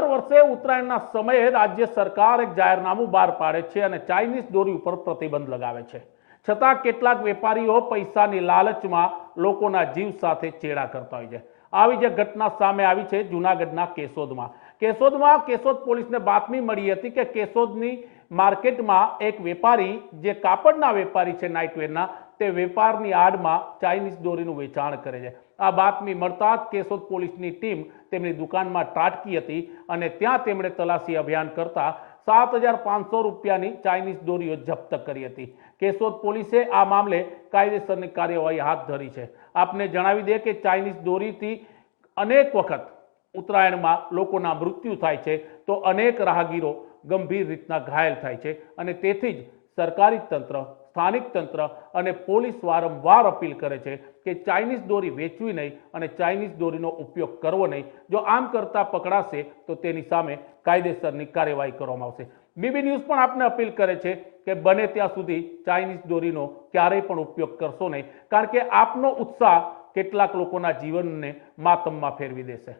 તહેવારોના સમયે રાજ્ય સરકાર એક જાહેરનામું બહાર પાડે છે અને ચાઇનીઝ દોરી ઉપર પ્રતિબંધ લગાવે છે. છતાં કેટલાક વેપારીઓ પૈસાની લાલચમાં લોકોના જીવ સાથે ચેડા કરતા હોય છે. આવી જે ઘટના સામે આવી છે જૂનાગઢના કેશોદમાં. કેશોદમાં કેશોદ પોલીસને બાતમી મળી હતી કે કેશોદની માર્કેટમાં એક વેપારી, જે કાપડના વેપારી છે, નાઇટવેરના તે વેપારની આડમાં ચાઇનીઝ દોરીનું વેચાણ કરે છે. આ બાતમી મળતા જ કેશોદ પોલીસની ટીમ તેમની દુકાનમાં ત્રાટકી હતી અને ત્યાં તેમણે તલાશી અભિયાન કરતા સાત હજાર પાંચસો રૂપિયાની ચાઇનીઝ દોરીઓ જપ્ત કરી હતી. કેશોદ પોલીસે આ મામલે કાયદેસરની કાર્યવાહી હાથ ધરી છે. આપને જણાવી દે કે ચાઇનીઝ દોરીથી અનેક વખત ઉત્તરાયણમાં લોકોના મૃત્યુ થાય છે તો અનેક રાહગીરો ગંભીર રીતના ઘાયલ થાય છે અને તેથી જ સરકારી તંત્ર સ્થાનિક તંત્ર અને પોલીસ વારંવાર અપીલ કરે છે કે ચાઇનીઝ દોરી વેચવી નહીં અને ચાઇનીઝ દોરીનો ઉપયોગ કરવો નહીં. જો આમ કરતા પકડાશે, તો તેની સામે કાયદેસરની કાર્યવાહી કરવામાં આવશે. બીબી ન્યૂઝ પણ આપને અપીલ કરે છે કે બને ત્યાં સુધી ચાઇનીઝ દોરીનો ક્યારેય પણ ઉપયોગ કરશો નહીં, કારણ કે આપનો ઉત્સાહ કેટલાક લોકોના જીવનને માતમમાં ફેરવી દેશે.